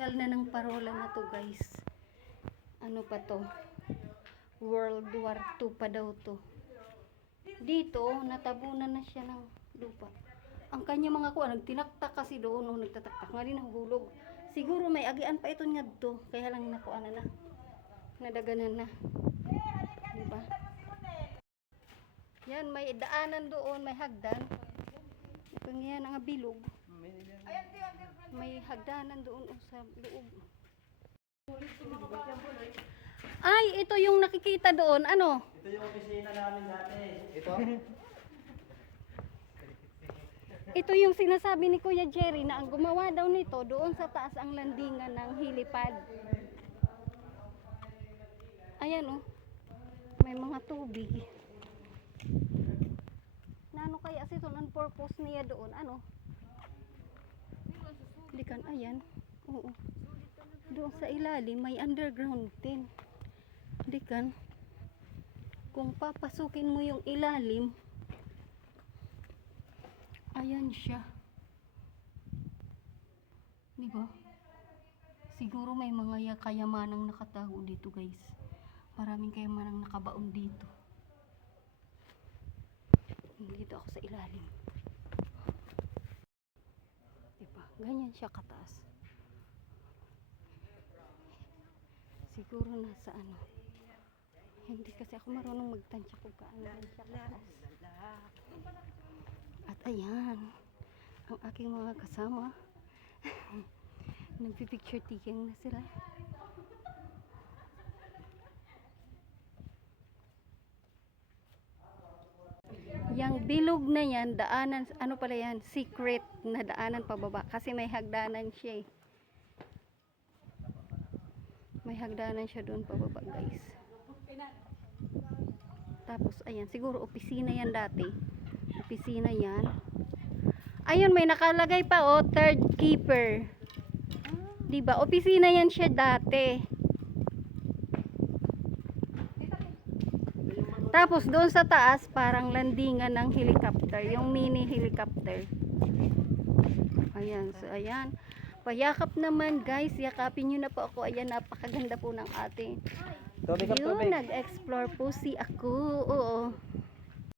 Tagal na ng parola na to, guys. Ano pa to? World War II pa daw to. Dito, natabunan na siya ng lupa. Ang kanya mga kuha, nagtinaktak kasi doon, no, nagtataktak nga rin nahulog. Siguro may agian pa ito nga to, kaya lang nakuha na. Nadaganan na. Diba? Yan, may daanan doon, may hagdan. Ito nga ang bilog. May hagdanan doon sa loob. Ay, ito yung nakikita doon. Ano? Ito yung opisina namin dati. Ito? Ito yung sinasabi ni Kuya Jerry na ang gumawa daw nito doon sa taas ang landingan ng helipad. Ayan oh. May mga tubig. Nano kaya ito ang purpose niya doon? Ano? Likan, ayan. Oo. Doon sa ilalim may underground din. Likan. Kung papasukin mo yung ilalim, ayan siya. Diba? Siguro may mga kayamanang nakatago dito, guys. Maraming kayamanang nakabaon dito. Dito ako sa ilalim. Diba? Ganyan siya kataas. Siguro nasa ano. Hindi kasi ako marunong magtansya kung gaano siya kataas. At ayan, ang aking mga kasama. Nagpipicture taking na sila. Yang bilog na yan, daanan, ano pala yan, secret na daanan pababa. Kasi may hagdanan siya eh. May hagdanan siya doon pababa, guys. Tapos, ayan, siguro opisina yan dati. Opisina yan. Ayun, may nakalagay pa, oh, third keeper. Diba? Opisina yan siya dati. Tapos, doon sa taas, parang landingan ng helicopter. Yung mini helicopter. Ayan, so, ayan. Payakap naman, guys. Yakapin nyo na po ako. Ayan, napakaganda po ng ating. Tubig. Yun, nag-explore po si ako. Oo.